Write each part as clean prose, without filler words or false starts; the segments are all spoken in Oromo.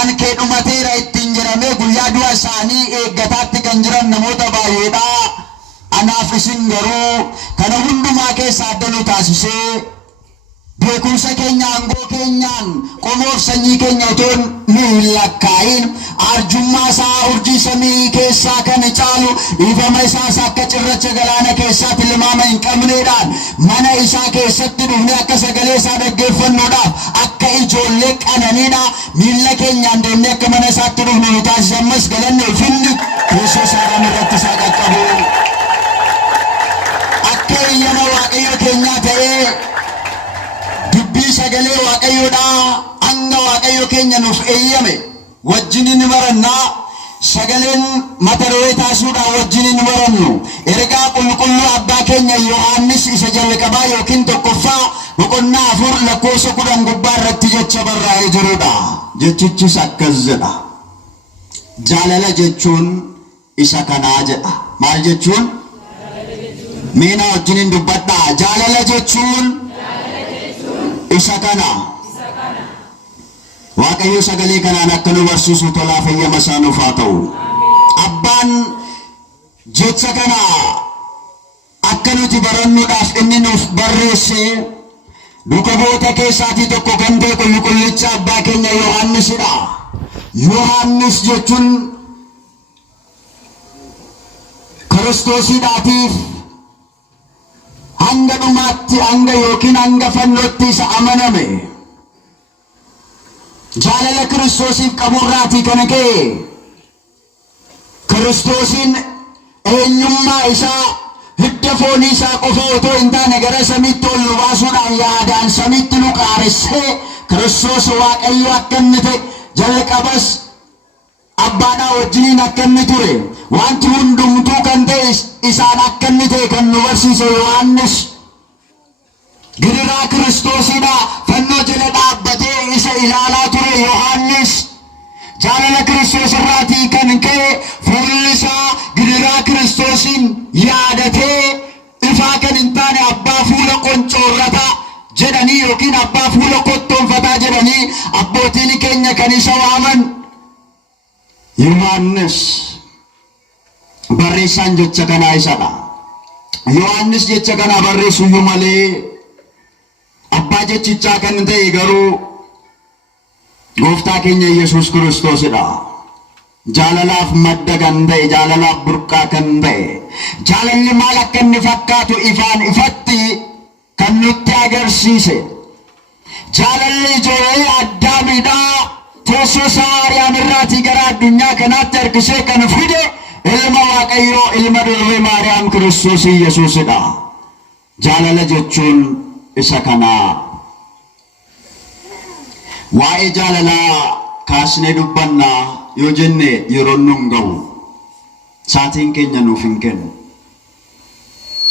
kan kee dhumateera ittiin jedhamee guyyaa du'a isaanii eeggataatti kan jiran namoota baay'eedha. Anaaf isin garuu kana hundumaa keessaa adda nu taasisee beekumsa keenya aangoo keenyaan qomoof sanyii keenya otoo nu hin lakkaa'in arjummaa isaa urjii samii keessaa kan caalu dhiifama isaas akka cirracha galaana keessaatti limaama hin qabneedhaan mana isaa keessatti dhufnee akka sagalee isaa dhaggeeffannuudhaaf akka ijoollee qananiidha miilla keenyaan deemnee akka mana isaatti dhufnu nu taasisa. Ammas galanni ulfinni Kiristoos irratti isaa qaqqabu akka eeyyama Waaqayyo keenyaa ta'ee dubbii sagalee Waaqayyoodha hanga Waaqayyo keenya nuuf eeyyame wajjiniin barannaa. Sagaleen mata duree taasisuudhaan wajjiniin barannu ergaa qulqulluu abbaa keenya Yohaannis isa jalqabaa yookiin tokkoffaa boqonnaa 4 lakkoofsa 10 gubbaa irratti jecha barraa'ee jirudha. Jechichis akkas jedha. Jaalala jechuun isa kanaa jedha. Maal jechuun? Meena wajjiniin dubbadhaa. Jaalala jechuun isa kana. Waaqayyo sagalee kanaan akka nu barsiisu tolaa fayyama isaa nuuf haa ta'u. Abbaan jecha kana akka nuti barannuudhaaf inni nuuf barreesse duukaboota keessaatii tokko kan ta'e qulqullicha abbaa keenya Yohaannisidha. Yohaannis jechuun Kiristoosiidhaatiif hanga dhumaatti hanga yookiin hanga fannootti isa amaname. Jaalala Kiristoosiif qaburraatii kana ka'e Kiristoosiin eenyummaa isaa hidda foonii isaa qofa otoo hin taane gara samiitti ol nu baasuudhaan yaadaan samiitti nu qaaressee Kiristoos Waaqayyo akka inni ta'e jalqabas abbaadhaa wajjiniin akka inni ture wanti hundumtuu kan ta'e isaan akka inni ta'e kan nu barsiise Yohaannis. Gidiraa Kiristoosiidha fannoo jala dhaabbatee isa ilaalaa ture Yohaannis. Jaalala Kiristoos irraatii kan ka'e fuulli isaa gidiraa Kiristoosiin yaadatee ifaa kan hin taane abbaa fuula qoncoorrataa jedhanii yookiin abbaa fuula kottoonfataa jedhanii abbootiin keenya kan isa waaman. Yohaannis barreessaan jecha kanaa isadha. Yohaannis jecha kanaa barreessuyyuu malee abbaa jechichaa kan ta'e garuu gooftaa keenya Yesuus Kiristoosidha. Jaalalaaf madda kan ta'e, jaalalaaf burqaa kan ta'e, jaalalli maal akka inni fakkaatu ifaan ifatti kan nutti agarsiise. Jaalalli ijoollee Addaamiidhaa teessoo Saariyaam irraatii gara addunyaa kanaatti harkisee kan fide ilma Waaqayyoo ilma durbee Maariyaam Kiristoos Yesuusidha. Jaalala jechuun isa kanaa. Waa'ee jaalalaa kaasnee dubbannaa yoo jenne yeroon nu hin ga'u. Saatiin keenya nuuf hin kennu.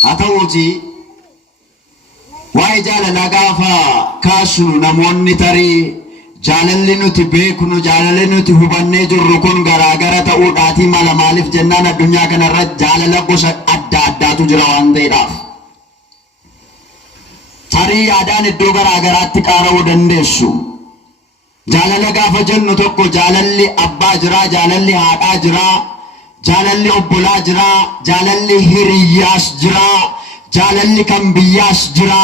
Haa ta'uutii waa'ee jaalalaa gaafa kaasnu namoonni tarii jaalalli nuti beeknu jaalalli nuti hubannee jirru kun garaagara ta'uudhaatii mala maaliif jennaan addunyaa kanarratti jaalala gosa adda addaatu jira waan ta'eedhaaf. Tarii yaadaan iddoo garaagaraatti qaara'uu dandeessu. Jaalala gaafa jennu tokko jaalalli abbaa jira, jaalalli haadhaa jira, jaalalli obbolaa jira, jaalalli hiriyyaas jira, jaalalli kan biyyaas jira.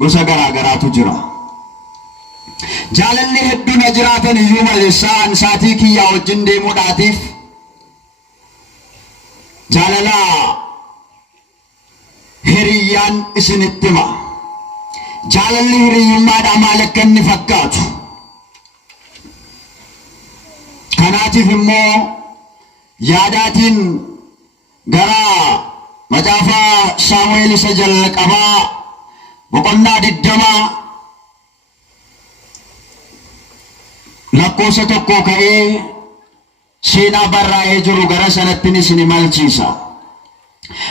Gosa garaagaraatu jira. Jaalalli hedduun jiraatan iyyuu malee saatii kiyyaa wajjin deemuudhaatiif jaalala hiriyyaan isinitti hima. Jaalalli hiriyyummaadhaa maal akka inni fakkaatu. Kanaatiif immoo yaadaatiin gara macaafa Saamu'eel isa jalqabaa boqonnaa 20 lakkoofsa 1 ka'ee seenaa barraa'ee jiru gara sanattiin isin imalchiisa.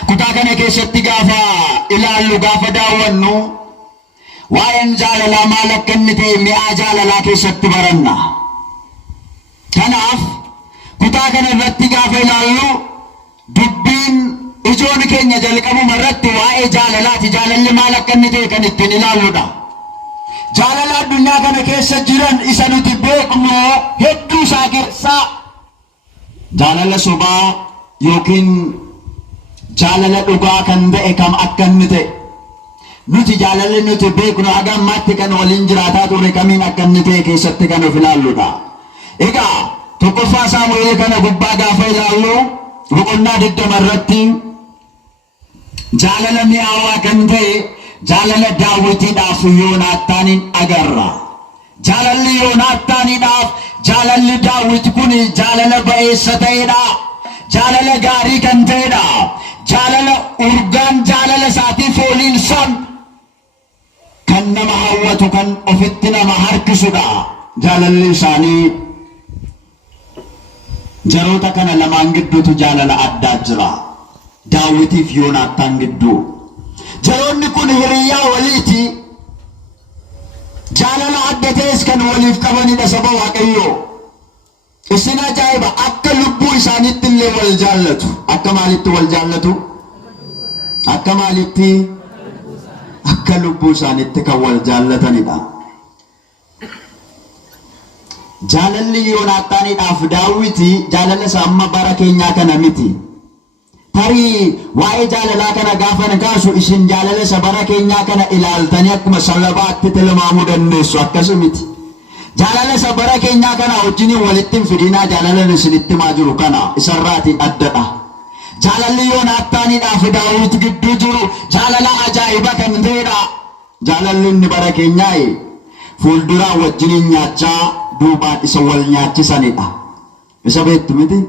Kutaa kana keessatti gaafa ilaallu gaafa daawwannu waa'een jaalalaa maal akka inni ta'e mi'aa jaalalaa keessatti baranna. Kanaaf kutaa kana irratti gaafa ilaallu dubbiin ijoon keenya jalqabuma irratti waa'ee jaalalaati. Jaalalli maal akka inni ta'e kan ittiin ilaalludha. jaalala addunyaa kana keessa jiran isa nuti beeknu hedduu isaa keessaa jaalala sobaa yookiin jaalala dhugaa kan ta'e kam akka inni ta'e nuti jaalalli nuti beeknu haga ammaatti kan waliin jiraataa turre kamiin akka inni ta'e keessatti kan of ilaalludha. Egaa tokkoffaa Saamu'eel kana gubbaa gaafa ilaallu boqonnaa 20 irratti jaalala mi'aawaa kan ta'e jaalala Daawitiidhaaf Yoonaataaniin agarra. Jaalalli Yoonaataaniidhaaf jaalalli Daawit kun jaalala ba'eessa ta'edha. Jaalala gaarii kan ta'edha. Jaalala urgaan jaalala isaatiif waliin san kan nama hawwatu kan ofitti nama harkisudha. Jaalalli isaanii jaroota kana lamaan gidduutu jaalala addaa jira. Daawitiif Yoonaataan gidduu. Jaroonni kun hiriyaa waliiti. Jaalala adda ta'es kan waliif qabanidha saba Waaqayyoo. Isin ajaa'iba akka lubbuu isaaniitti illee wal jaallatu. Akka maalitti wal jaallatu? Akka maalitti? Akka lubbuu isaaniitti kan wal jaallatanidha. Jaalalli Yoonaataaniidhaaf Daawiti jaalala isaa amma bara keenyaa kana miti. Tarii waa'ee jaalalaa kana gaafa kaasu isin jaalala isa bara keenyaa kana ilaaltanii akkuma salabaatti tilmaamuu dandeessu. Akkasii miti. Jaalala isa bara keenyaa kana wajjin walitti hin fidinaa. Jaalala isinitti himaa jiru kana isarraatii addadha. Jaalalli Yoonaataaniidhaaf Daawit gidduu jiru jaalala ajaa'iba kan ta'edha. Jaalalli inni bara keenyaa fuulduraan wajjin nyaachaa duubaan isa wal nyaachisanidha. Isa beektu miti?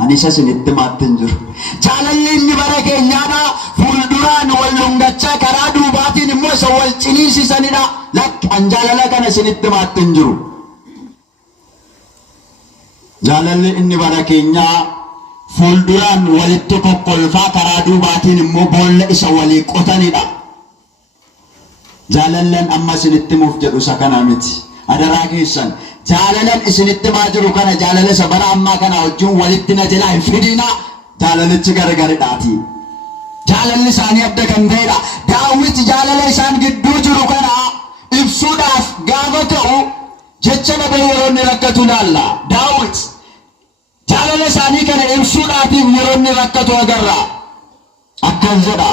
Ani isa isinitti himaatti hin jiru. Jaalalli inni bara keenyaadha. Fuulduraan wal lungachaa karaa duubaatiin immoo isa wal ciniinsisanidha. Lakki an jaalala kana isinitti himaatti hin jiru. Jaalalli inni bara keenyaa fuulduraan walitti kokkolfaa karaa duubaatiin immoo boolla isa walii qotanidha. Jaalallan amma isinitti himuuf jedhu isa kana miti. Adaraa keessan jaalalan isinitti himaa jiru kana jaalala isa bara ammaa kana wajjin walitti na jalaa hin fidina. Jaalalichi gargaridhaati. Jaalalli isaanii adda kan ta'edha. Daawit jaalala isaan gidduu jiru kana ibsuudhaaf gaafa ta'u jecha dhabee yeroo inni rakkatu ilaalla. Daawit jaalala isaanii kana ibsuudhaatiif yeroo inni rakkatu agarra. Akkas jedha.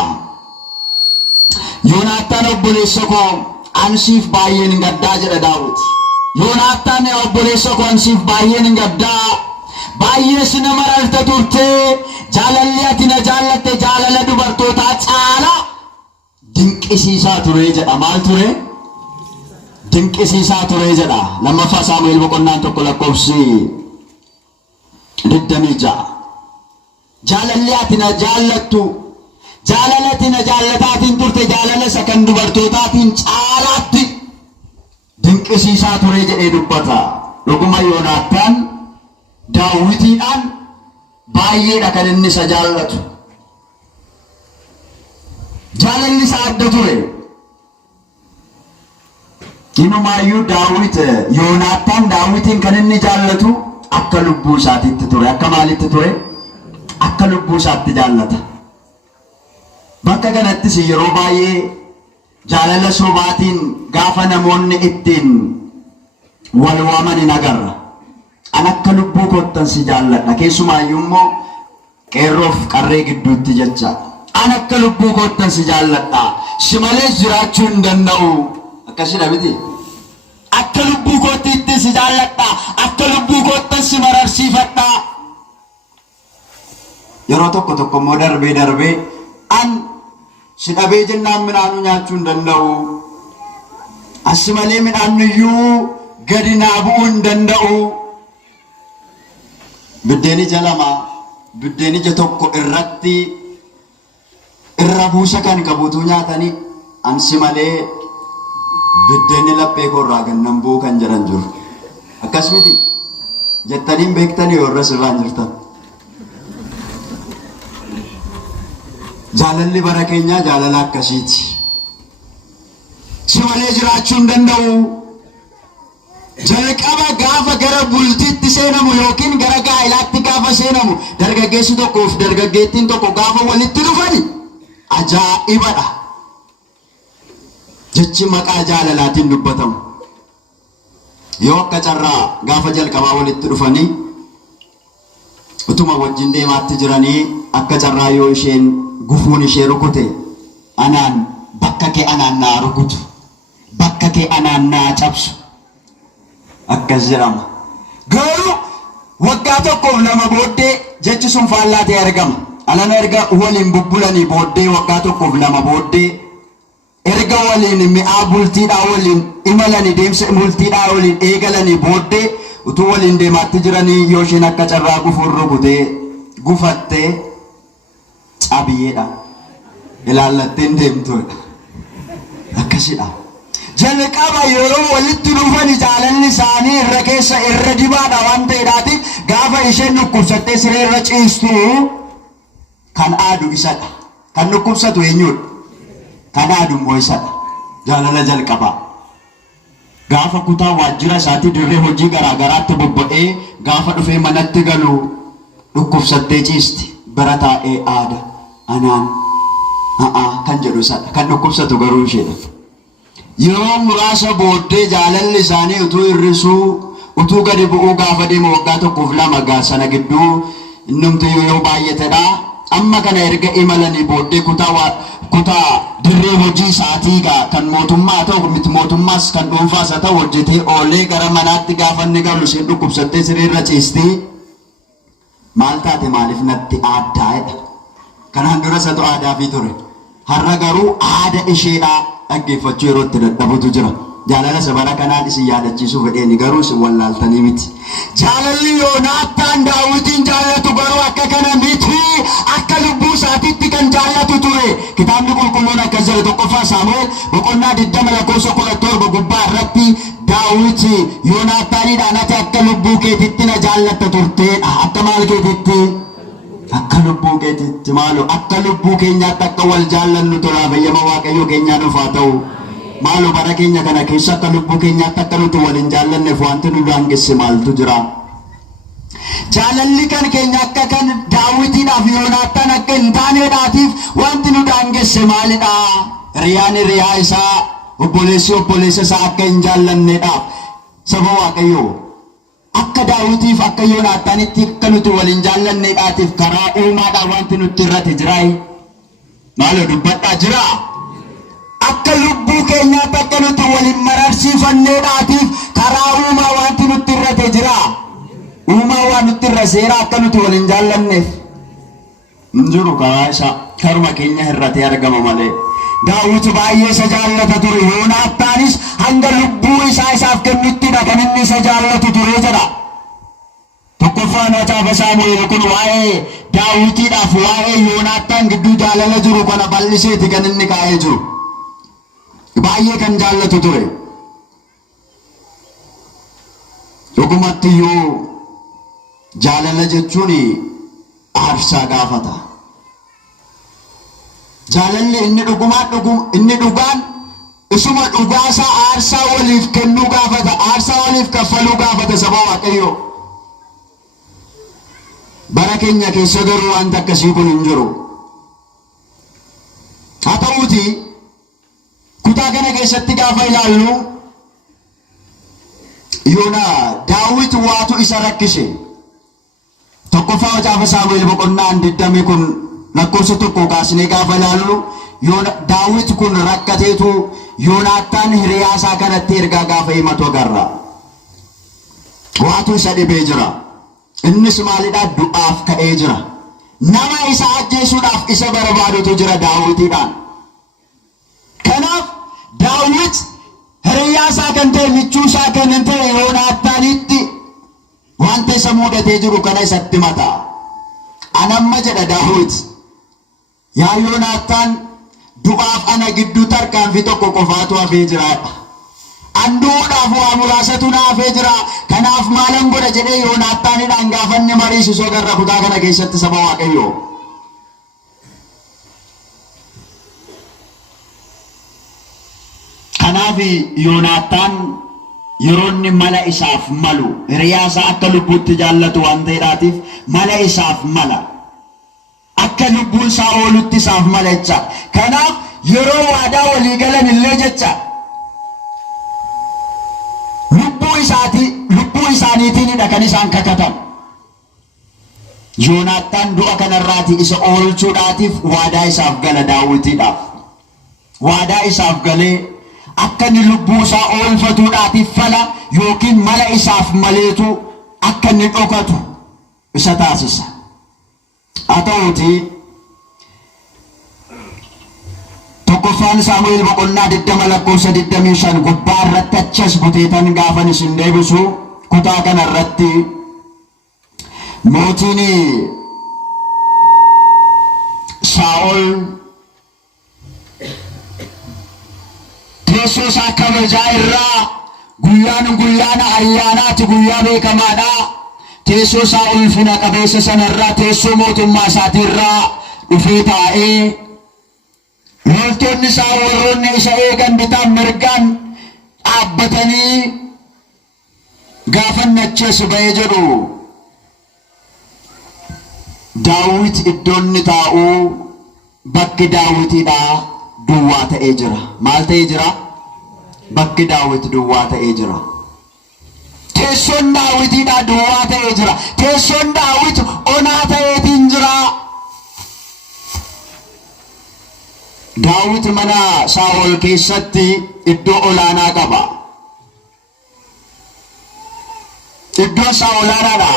Yoonaataan obboleessa koo ansiif baay'een gaddaa jedha Daawit. Yoonaataan obboleessa koo ansiif baay'een gaddaa. Baay'ee si nama mararta turte. Jaalalli ati na jaallatte jaalala dubartootaa caala dinqisiisaa ture jedha. Maal ture? Dinqisiisaa ture jedha. Lammaffaa Saamu'eel boqonnaan 1 lakkoofsi 26. Jaalalli ati na jaallattu jaalala ati na jaallataatiin turte jaalala isa kan dubartootaatiin caalaatti dinqisiisaa ture jedhee dubbata. Dhuguma Yoonaataan Daawitiidhaan baay'eedha kan inni isa jaallatu. Jaalalli isaa adda ture. Inumaayyuu Daawit Yoonaataan Daawitiin kan inni jaallatu akka lubbuu isaatiitti ture. Akka maalitti ture? Akka lubbuu isaatti jaallata. Bakka kanattis yeroo baay'ee jaalala sobaatiin gaafa namoonni ittiin wal waaman hin agarra. An akka lubbuu kottan si jaalladha. Keessumaayyuu immoo qeerroof qarree gidduutti jecha. An akka lubbuu kottan si jaalladha. Si malee jiraachuu hin danda'u. Akkasidha miti. Akka lubbuu kottiitti si jaalladha. Akka lubbuu kottan si mararsiifadha. Yeroo tokko tokko immoo darbee an si dhabee jennaan midhaanuu nyaachuu hin danda'u. Asi malee midhaanuyyuu gadi naa bu'uu hin danda'u. Biddeeni ija lama biddeeni ija tokko irratti irra buusa kan qabutu nyaatanii ansi malee biddeeni laphee koorraa gannan bu'uu kan jedhan jiru. Akkas miti jettaniin beektanii warra sirraan jirtan. Jaalalli bara keenyaa jaalala akkasiiti. Si malee jiraachuu hin danda'u. Jalqaba gaafa gara bultiitti seenamu yookiin gara gaa'ilaatti gaafa seenamu dargaggeessi tokkoof dargaggeettiin tokko gaafa walitti dhufani ajaa'ibadha. Jechi maqaa jaalalaatiin dubbatamu. yoo akka carraa gaafa jalqabaa walitti dhufanii utuma wajjin deemaatti jiranii akka carraa yoo isheen gufuun ishee rukute anaan bakka kee anaan naa rukutu bakka kee anaan naa cabsu akkas jedhama. Garuu waggaa tokkoof lama booddee jechi sun faallaa ta'e argama. Alana erga waliin bubbulanii booddee waggaa tokkoof lama booddee erga waliin mi'aa bultiidhaa waliin imalanii deemsa bultiidhaa waliin eegalanii booddee utuu waliin deemaatti jiranii yoo isheen akka carraa gufuun rukutee gufattee cabiyyeedha ilaallatteen deemtuudha akkasidha. Jalqaba yeroo walitti dhufanii jaalalli isaanii irra keessa irra dibaadha waan ta'eedhaatiif gaafa isheen dhukkubsattee siree irra ciistu kan aadu isadha. Kan dhukkubsatu eenyudha? Kan aadu immoo isadha. Jaalala jalqabaa. Gaafa kutaa waajjira isaatii dirree hojii garaagaraatti bobba'ee gaafa dhufee manatti galu dhukkubsattee ciisti bira taa'ee aada anaan kan jedhu isadha. Kan dhukkubsatu garuu isheedha. Yeroo muraasa booddee jaalalli isaanii utuu hir'isuu utuu gadi bu'uu gaafa deemu waggaa tokkoof lama gaasana gidduu innumti yoo baay'atedha. Amma kana erga imalanii booddee kutaa dirree hojii isaatii kan mootummaa ta'u miti mootummaas kan dhuunfaas haa ta'u hojjetee oolee gara manaatti gaafa inni galu isheen dhukkubsattee siree irra ciistee maal taate maaliif natti aaddaa'edha. Kanaan dura isatu aadaa fi ture. Har'a garuu aada isheedhaa dhaggeeffachuu yeroo itti dadhabutu jira. Jaalala sabara kanaan isin yaadachiisuu fedheeni garuu isin wallaaltanii miti. Jaalalli Yoonaataan Daawitiin jaallatu garuu akka kana miti. Akka lubbuu isaatiitti kan jaallatu ture. Kitaabni qulqulluun akkas jedha tokkoffaa Saamu'eel boqonnaa 20:17 gubbaa irratti Daawit Yoonaataaniidhaan ati akka lubbuu keetitti na jaallatta turteedha. Akka maal keetitti? Akka lubbuu keetitti maaloo akka lubbuu keenyaatti akka wal jaallannu tolaa fayyama Waaqayyoo keenyaa nuuf haa ta'u. Maaloo bara keenya kana keessa akka lubbuu keenyaatti akka nuti waliin jaallanneef wanti nu daangesse maaltu jira? Jaalalli kan keenya akka kan Daawitiidhaaf Yoonaataan akka hin taaneedhaatiif wanti nu daangesse maalidha? Riyaan riyaa isaa obboleessi obboleessa isaa akka hin jaallanneedhaaf saba Waaqayyoo akka Daawitiif akka Yoonaataanitti akka nuti waliin jaallanneedhaatiif karaa uumaadhaan wanti nutti irratti jiraa? Maaloo dubbadhaa jiraa? Akka lubbuu keenyaatti akka nuti waliin mararsiifanneedhaatiif karaa uumaa wanti nutti irratti jiraa? Uumaa waan nutti irra seera akka nuti waliin jaallanneef hin jiru. Karaa isaa karuma keenya irratti argama malee. Daawit baay'ee isa jaallata ture. Yoonaataanis hanga lubbuu isaa isaaf kennuttidha kan inni isa jaallatu ture jedha. Tokkoffaa macaafa Saamu'eel kun waa'ee Daawitiidhaaf waa'ee Yoonaataan gidduu jaalala jiru kana bal'iseeti kan inni kaa'ee jiru. Baay'ee kan jaallatu ture. Dhugumatti yoo jaalala jechuun aarsaa gaafata. Jaalalli inni dhugaan isuma dhugaasaa aarsaa waliif kennuu gaafata. Aarsaa waliif kaffaluu gaafata saba Waaqayyoo. Bara keenya keessa garuu wanta akkasii kun hin jiru. Haa ta'uuti kutaa kana keessatti gaafa ilaallu Daawit waatu isa rakkise. Tokkoffaa macaafa Saamu'eel boqonnaa 20 kun lakkoofsa tokko kaasnee gaafa ilaallu Daawit kun rakkateetu Yoonaataan hiriyaa isaa kanatti ergaa gaafa himatu agarra. Waatu isa dhibee jira. Innis maalidhaa? Du'aaf ka'ee jira. Nama isa ajjeesuudhaaf isa barbaadutu jira Daawitiidhaan. Kanaaf Daawit hiriyaa isaa kan ta'e michuu isaa kan ta'e Yoonaataanitti wanta isa mudatee jiru kana isatti mataa. Anamma jedha Daawit yaa Yoonaataan du'aaf ana gidduu tarkaanfii tokko qofaatu hafee jira. Anduudhaaf waa muraasatu na hafee jira. Kanaaf maalan godha jedhee Yoonaataaniidhaan gaafa inni mariisisu agarra kutaa kana keessatti saba Waaqayyoo. Kanaaf Yoonaataan yeroo inni mala isaaf malu hiriyaa isaa akka lubbuutti jaallatu waan ta'eedhaatiif mala isaaf mala. Akka lubbuun isaa oolutti isaaf mala jecha. Kanaaf yeroo waadaa walii galan illee jecha lubbuu isaatii lubbuu isaaniitiinidha kan isaan kakatan. Yoonaataan du'a kanarraatii isa oolchuudhaatiif waadaa isaaf gala Daawitiidhaaf. Waadaa isaaf galee akka inni lubbuu isaa oolfatuudhaatiif fala yookiin mala isaaf maleetu akka inni dhokatu isa taasisa. Haa ta'uutii tokkoffaan Saamu'eel boqonnaa 20:25 gubbaa irratti achas buteetan gaafan isin deebisu kutaa kana irratti mootiin Saa'ol teessoo isaa kabajaa irraa guyyaana ayyaanaati, guyyaa beekamaadha. Teessoo isaa ulfina qabeessa sanarraa teessoo mootummaa isaatirraa dhufee taa'ee loltoonni isaa warroonni isa eegan bitaan mirgaan dhaabbatanii gaafa achas ba'ee jedhu Daawit iddoon inni taa'u bakki Daawitiidha duwwaa ta'ee jira. Maal ta'ee jira? Bakki Daawit duwwaa ta'ee jira. Teessoon Daawitiidha duwwaa ta'ee jira. Teessoon Daawit onaa ta'eetiin jira. Daawit mana Saa'ol keessatti iddoo olaanaa qaba. Iddoon isaa olaanaadha.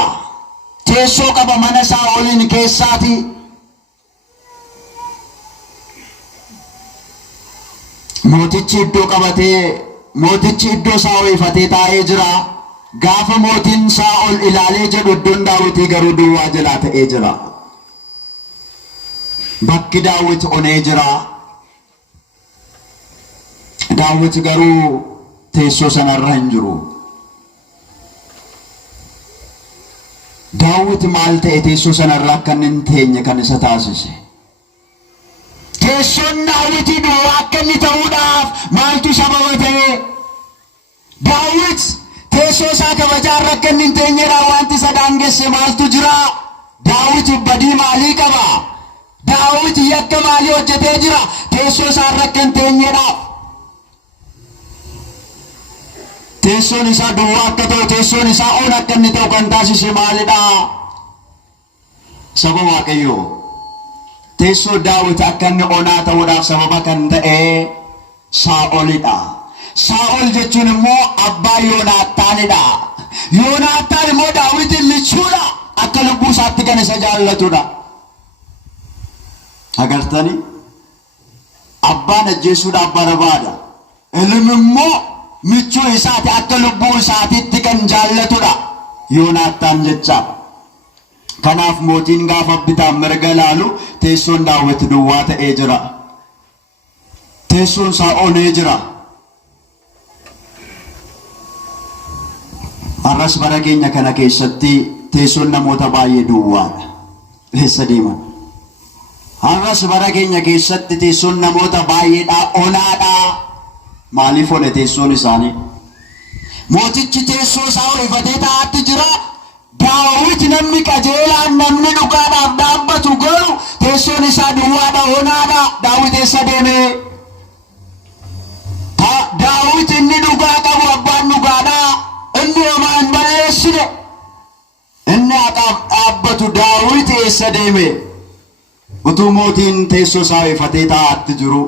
Teessoo qaba mana Saa'oliin keessaati. Mootichi iddoo qabatee, mootichi iddoo isaa ho'ifatee taa'ee jira. Gaafa mootiin Saa'ol ilaalee jedhu iddoon Daawitii garuu duwwaa jalaa ta'ee jira. Bakki Daawit onee jira. Daawit garuu teessoo sanarra hin jiru. Daawit maal ta'e teessoo sanarra akka inni hin teenye kan isa taasise? Teessoon Daawitii duwwaa akka inni ta'uudhaaf maaltu sababa ta'e? Daawit teessoo isaa kabajaarra akka inni hin teenyedhaan wanti isa daangesse maaltu jira? Daawit badii maalii qaba? Daawit yakka maalii hojjetee jira? Teessoo isaarra akka hin teenyedhaaf. Teessoon isaa duwwaa akka ta'u, teessoon isaa on akka inni ta'u kan taasise maalidha? Saba Waaqayyoo. Teessoo Daawit akka inni onaa ta'uudhaaf sababa kan ta'e Saa'olidha. Saa'ol jechuun immoo abbaa Yoonaataanidha. Yoonaataan immoo Daawitin lichuudha. Akka lubbuu isaatti kan isa jaallatudha. Agartanii? Abbaan ajjeesuudhaaf barbaada. Ilmi immoo michuu isaati akka lubbuu isaatiitti kan jaallatudha. Yoonaataan jechaadha. Kanaaf mootiin gaafa bitaan mirga ilaalu teessoon Daawit duwwaa ta'ee jira. Teessoon isaa onee jira. Har'as bara keenya kana keessatti teessoon namoota baay'ee duwwaadha. Eessa deeman? Har'as bara keenya keessatti teessoon namoota baay'eedha, onaadha. Maaliif ole teessoon isaanii? Mootichi teessoo isaa ho'ifatee taa'atti jira. Daawit namni qajeelaan, namni dhugaadhaaf dhaabbatu garuu teessoon isaa duwwaadha, onaadha. Daawit eessa deeme? Daawit inni dhugaa qabu, abbaan dhugaadha. Inni homaa hin balleessine. Inni haqaaf dhaabbatu Daawit eessa deeme? Utuu mootiin teessoo isaa ho'ifatee taa'atti jiru.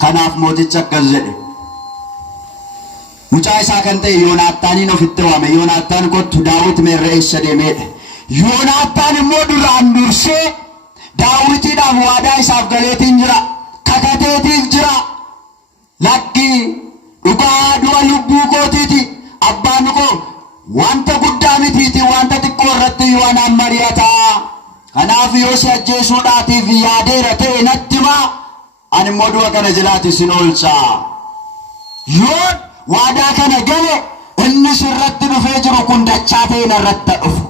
Kanaaf mootichi akkas jedhe. Mucaa isaa kan ta'e Yoonaataaniin ofitti waame. Yoonaataan kottu Daawit meerra eessa deemedha. Yoonaataan immoo duraan dursee Daawitiidhaaf waadaa isaaf galeetiin jira. Kakateetiin jira. Lakki dhugaa du'a lubbuu kootiiti. Abbaan koo wanta guddaa mitiiti, wanta xiqqoo irratti waan mari'ata. Kanaaf yoo si ajjeesuudhaatiif yaadeera ta'e natti himaa. Ani immoo du'a kana jalaati sin oolcha. Yoo waadaa kana gale inni sirratti dhufee jiru kun dachaa ta'e narratti dhufu.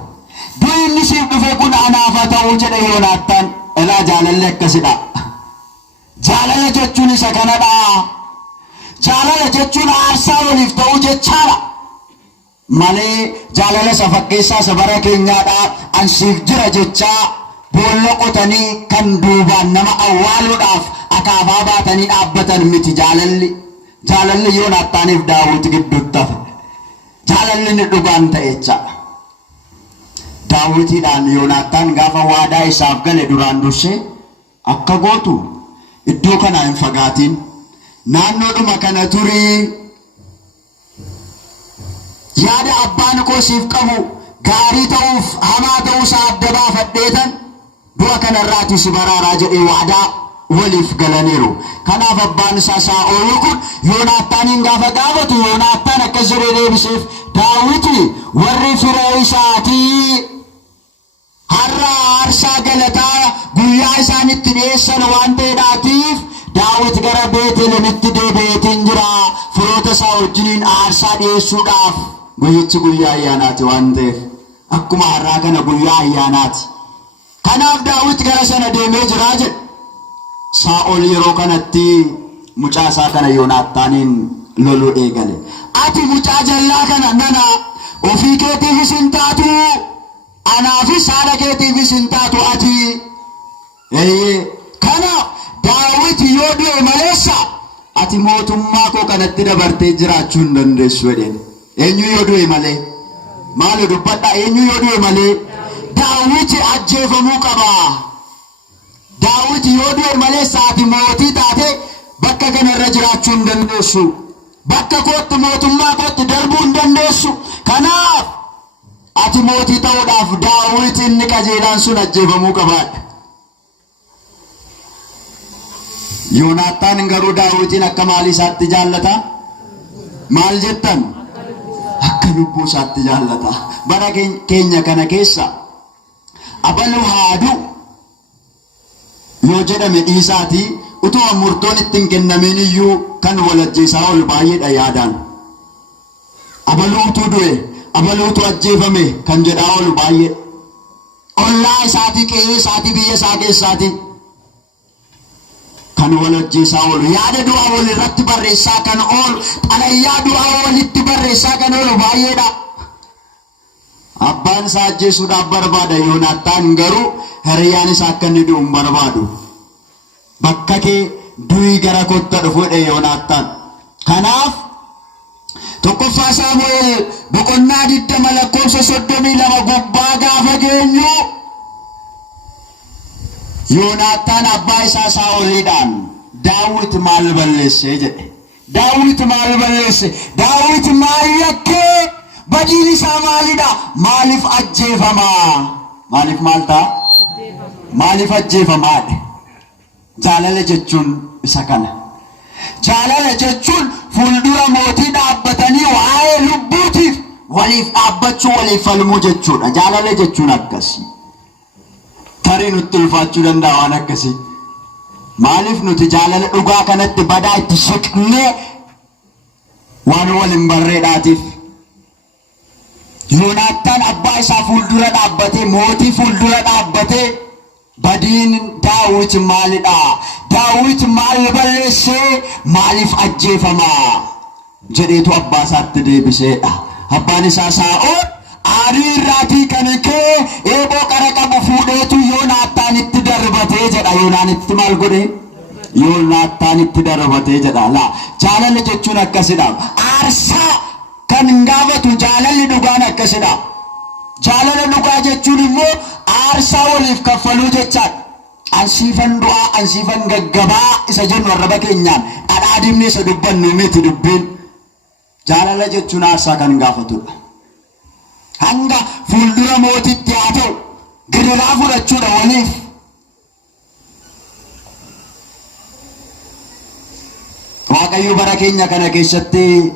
Du'i inni siif dhufe kun anaaf haa ta'u jedhe Yoonaataan. Ilaa jaalalli akkasidha. Jaalala jechuun isa kanadha. Jaalala jechuun aarsaa waliif ta'uu jechaadha. Malee jaalala isa fakkeessaa isa bara keenyaadha. Ansiif jira jechaa boolla qotanii kan duubaan nama awwaaluudhaaf akaafaa baatanii dhaabbatan miti jaalalli. Jaalalli Yoonaataaniif Daawit gidduutti hafe. jaalalli dhugaan ta'echa daawitiidhaan Yoonaataan gaafa waadaa isaaf gale duraan dursee akka gootu iddoo kana hin fagaatin naannoodhuma kana turii yaada abbaan koo siif qabu gaarii ta'uuf hamaa ta'uusaa adda baafadheetan du'a kanarraati si baraaraa jedhee waadaa waliif galaniiru. Kanaaf abbaan isaa Saa'ol kun Yoonaataaniin gaafa gaafatu Yoonaataan akkas jedhee deebiseef Daawiti warri fira isaatii har'a aarsaa galataa guyyaa isaanitti dhiyeessan waan ta'eedhaatiif Daawit gara Beetelemitti deebi'eetiin jira firoota isaa wajjiniin aarsaa dhiyeessuudhaaf. Guyyichi guyyaa ayyaanaati waan ta'eef akkuma har'aa kana guyyaa ayyaanaati. Kanaaf Daawit gara sana deemee jira jedhe. Saa'ol yeroo kanatti mucaa isaa kana Yoonaataaniin loluu eegale. Ati mucaa jallaa kana nana ofii keetiifis hin taatu anaafis haadha keetiifis hin taatu ati. Kanaaf Daawit yoo du'e maleessa ati mootummaa koo kanatti dabartee jiraachuu hin dandeessu jedheen. Eenyu yoo du'e malee maal dubbadha eenyu yoo du'e malee Daawit ajjeefamuu qaba. Daawit yoo du'e malee ati mootii taate bakka kanarra jiraachuu hin dandeessu. Bakka kootti mootummaa kootti darbuu hin dandeessu. Kanaaf ati mootii ta'uudhaaf Daawit inni qajeelaan sun ajjeefamuu qaba. Yoonaataan garuu Daawitin akka maalii isaatti jaallata? Maal jettan? Akka lubbuu isaatti jaallata. Bara keenya kana keessa abaluu haadu yoo jedhame dhiisaati utuma murtoon ittiin kennamin iyyuu kan walajjeesaa ol baay'eedha yaadaan. Abaluutu du'e abaluutu ajjeefame kan jedhaa ol baay'ee ollaa isaatii qe'ee isaatii biyya isaa keessaati kan walajjeesaa ol yaada du'aa wal irratti barreessaa kan oolu xalayyaa du'aa walitti barreessaa kan oolu baay'eedha. Abbaan isaa ajjeesuudhaaf barbaada. Yoonaataan garuu hiriyyaan isaa akka inni du'u hin barbaadu. Bakka kee du'i gara kootti dhufuudha Yoonaataan. Kanaaf tokkoffaa Saamu'eel boqonnaa 20 lakkoofsa 32 gubbaa gaafa geenyu Yoonaataan abbaa isaa Saa'oliidhaan Daawit maal balleesse jedhe. Daawit maal balleesse? Daawit maal yakkee? Badiin isaa maalidha? Maaliif ajjeefamaa? Maaliif maal ta'a? Maaliif ajjeefamaadha? Jaalala jechuun isa kana. Jaalala jechuun fuuldura mootii dhaabbatanii waa'ee lubbuutiif waliif dhaabbachuu waliif falmuu jechuudha. Jaalala jechuun akkasii. Tarii nutti ulfaachuu danda'a waan akkasii. Maaliif nuti jaalala dhugaa kanatti badaa itti siqnee waan waliin barreedhaatiif. Yoonaataan abbaa isaa fuuldura dhaabbatee mootii fuuldura dhaabbatee badiin Daawit maalidha? Daawit maal balleessee maaliif ajjeefamaa jedheetu abbaa isaatti deebiseedha. Abbaan isaa Saa'ol aarii irraatii kan kee eeboo qara qabu fuudheetu Yoonaataanitti darbatee jedha. Yoonaanitti maal godhe? Yoonaataanitti darbatee jedha. Jaalala jechuun akkasidha. Aarsaa kan gaafatu jaalalli dhugaan akkasidha. Jaalala dhugaa jechuun immoo aarsaa waliif kaffaluu jechaadha. Ansiifan du'aa ansiifan gaggabaa isa jennu arraba keenyaan dhadhaa dimnee isa dubbannu miti dubbiin. Jaalala jechuun aarsaa kan gaafatudha. Hanga fuuldura mootitti haa ta'u gidiraa fudhachuudha waliif. Waaqayyo bara keenya kana keessatti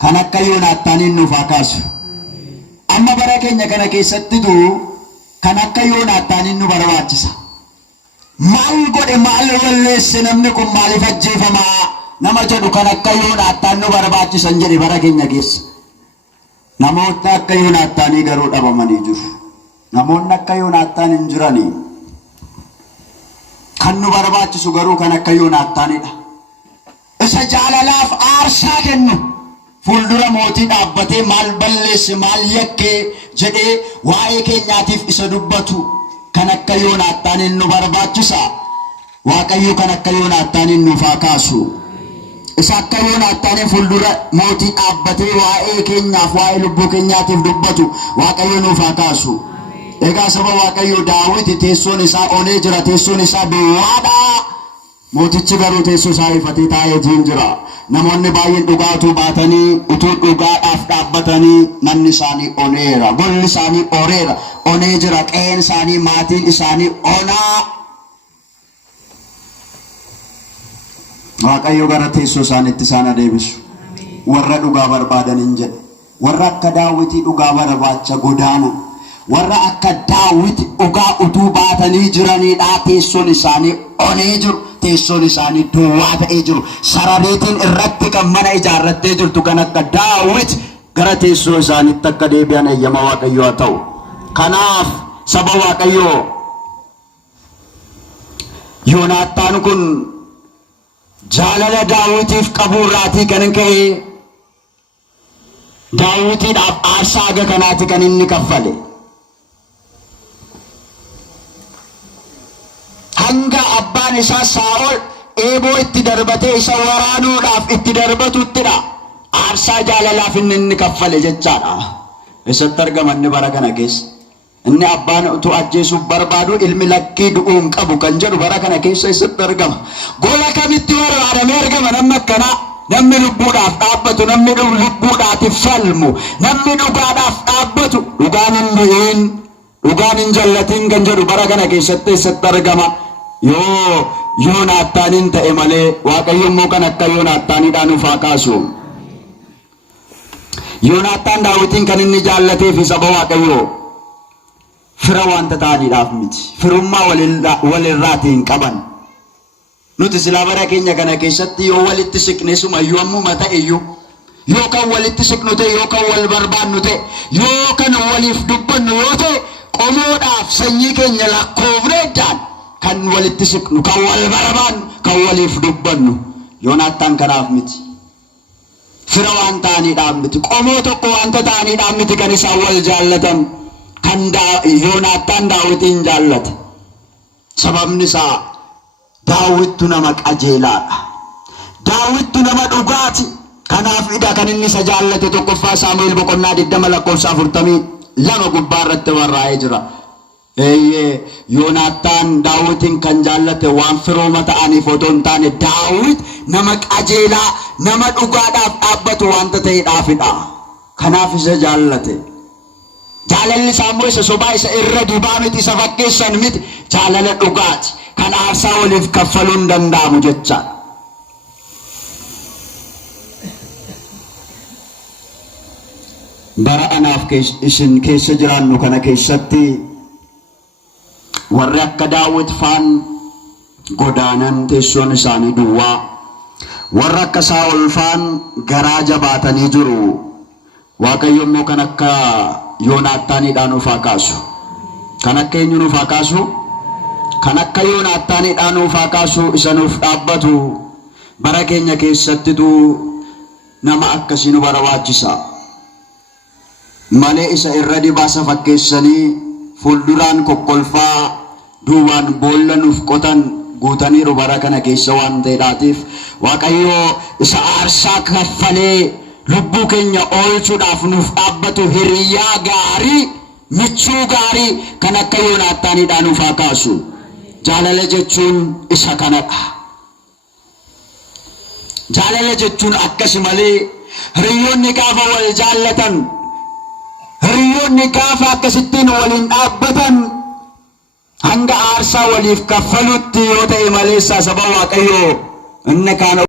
kan akka Yoonaataaniin nuuf haa kaasu. Amma bara keenya kana keessattitu kan akka Yoonaataaniin nu barbaachisa. Maal godhe maal balleesse namni kun maaliif ajjeefamaa nama jedhu kan akka Yoonaataan nu barbaachisan jedhe bara keenya keessa. Namoota akka Yoonaataanii garuu dhabamanii jiru. Namoonni akka Yoonaataan hin jiranii. Kan nu barbaachisu garuu kan akka Yoonaataanidha. Isa jaalalaaf aarsaa kennu fuuldura mootii dhaabbatee maal balleesse maal yakkee jedhee waa'ee keenyaatiif isa dubbatu kan akka Yoonaataaniin nu barbaachisa. Waaqayyo kan akka Yoonaataaniin nuuf haa kaasu. isa akka Yoonaataan fuuldura mootii dhaabbatee waa'ee keenyaaf waa'ee lubbuu keenyaatiif dubbatu Waaqayyo nuuf haa kaasu. Egaa saba Waaqayyo Daawit teessoon isaa onee jira, teessoon isaa duwwaadha. Mootichi garuu teessoo isaa ifatee taa'ee jira. Namoonni baay'een dhugaatuu baatanii utuu dhugaadhaaf dhaabbatanii namni isaanii oneera, golli isaanii oreera, onee jira, qe'een isaanii maatiin isaanii onaa. Waaqayyo gara teessoo isaaniitti isaan adeebisu. Warra dhugaa barbaadan hin jedhe, warra akka Daawitii dhugaa barbaacha godaana, warra akka Daawit dhugaa utuu baatanii jiranidha. Teessoon isaanii onee jiru, teessoon isaanii duwwaa ta'ee jiru. Sarareetiin irratti kan mana ijaarrattee jirtu kan akka Daawit gara teessoo isaaniitti akka deebi'an eeyyama Waaqayyo haa ta'u. Kanaaf saba Waaqayyo Yoonaataan kun jaalala Daawitiif qabu irraatii kan ka'e Daawitiidhaaf aarsaa aga kanaati kan inni kaffale. Hanga abbaan isaa Saa'ol eeboo itti darbatee isa waraanuudhaaf itti darbatuttidha aarsaa jaalalaaf inni kaffale jechaadha. Isatti argamanni bara kana keessa inni abbaan utuu ajjeesuuf barbaadu ilmi lakkii du'uun qabu kan jedhu bara kana keessa isatti argama. Gola kamitti barbaadamee argama namni akkanaa? Namni lubbuudhaaf dhaabbatu, namni lubbuudhaatiif falmu, namni dhugaadhaaf dhaabbatu, dhugaan hin du'in, dhugaan hin jallatin kan jedhu bara kana keessatti isatti argama. Yoo Yoonaataaniin ta'e malee Waaqayyo immoo kan akka Yoonaataaniidhaan nuuf haa kaasu. Yoonaataan Daawitiin kan inni jaallateef saba Waaqayyo fira wanta ta'aniidhaaf miti, firummaa walirraatii hin qaban. Nuti silaa bara keenya kana keessatti yoo walitti siqne sumayyuu ammuma ta'eyyuu yoo kan walitti siqnu ta'e, yoo kan wal barbaannu ta'e, yoo kan waliif dubbannu yoo ta'e qomoodhaaf sanyii keenya lakkoofnee jaan kan walitti siqnu, kan wal barbaannu, kan waliif dubbannu. Yoonaataan kanaaf miti, fira waan ta'aniidhaaf miti, qomoo tokko wanta ta'aniidhaaf miti kan isaan wal jaallatan. Kan Yoonaataan Daawitiin jaallate sababni isaa Daawittu nama qajeelaadha, Daawittu nama dhugaati. Kanaafidha kan inni isa jaallate. Tokkoffaa Saamu'eel boqonnaa 20:42 gubbaa irratti barraa'ee jira. Yoonaataan Daawitiin kan jaallate waan firooma ta'aniif otoo hin taane Daawit nama qajeelaa, nama dhugaadhaaf dhaabbatu wanta ta'eedhaafidha. Kanaaf isa jaallate. Jaalalli isaa immoo isa sobaa, isa irra dibaa miti, isa fakkeessan miti, jaalala dhugaati kan aarsaa waliif kaffaluu hin danda'amu jechaadha. Bara anaaf isin keessa jiraannu kana keessatti warri akka Daawit faan godaanan teessoon isaanii duwwaa, warri akka Saa'ol faan garaa jabaatanii jiru. Waaqayyo immoo kan akka Yoonaataaniidhaan nuuf haa kaasu. Kan akka eenyu nuuf haa kaasu? Kan akka Yoonaataaniidhaan nuuf haa kaasu, isa nuuf dhaabbatu. Bara keenya keessattitu nama akkasii nu barbaachisa malee isa irra dibaasa fakkeessanii fuulduraan kokkolfaa duubaan boolla nuuf qotan guutaniiru bara kana keessa waan ta'eedhaatiif Waaqayyo isa aarsaa kaffalee lubbuu keenya oolchuudhaaf nuuf dhaabbatu hiriyaa gaarii, michuu gaarii kan akka Yoonaataaniidhaan nuuf haa kaasu. Jaalala jechuun isa kanadha. Jaalala jechuun akkasi malee hiriyoonni gaafa wal jaallatan, hiriyoonni gaafa akkasittiin waliin dhaabbatan hanga aarsaa waliif kaffalutti yoo ta'e malee saba Waaqayyo inni kaana.